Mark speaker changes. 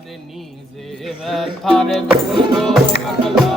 Speaker 1: Padre Nise, Padre Nise, Padre of Padre Nise,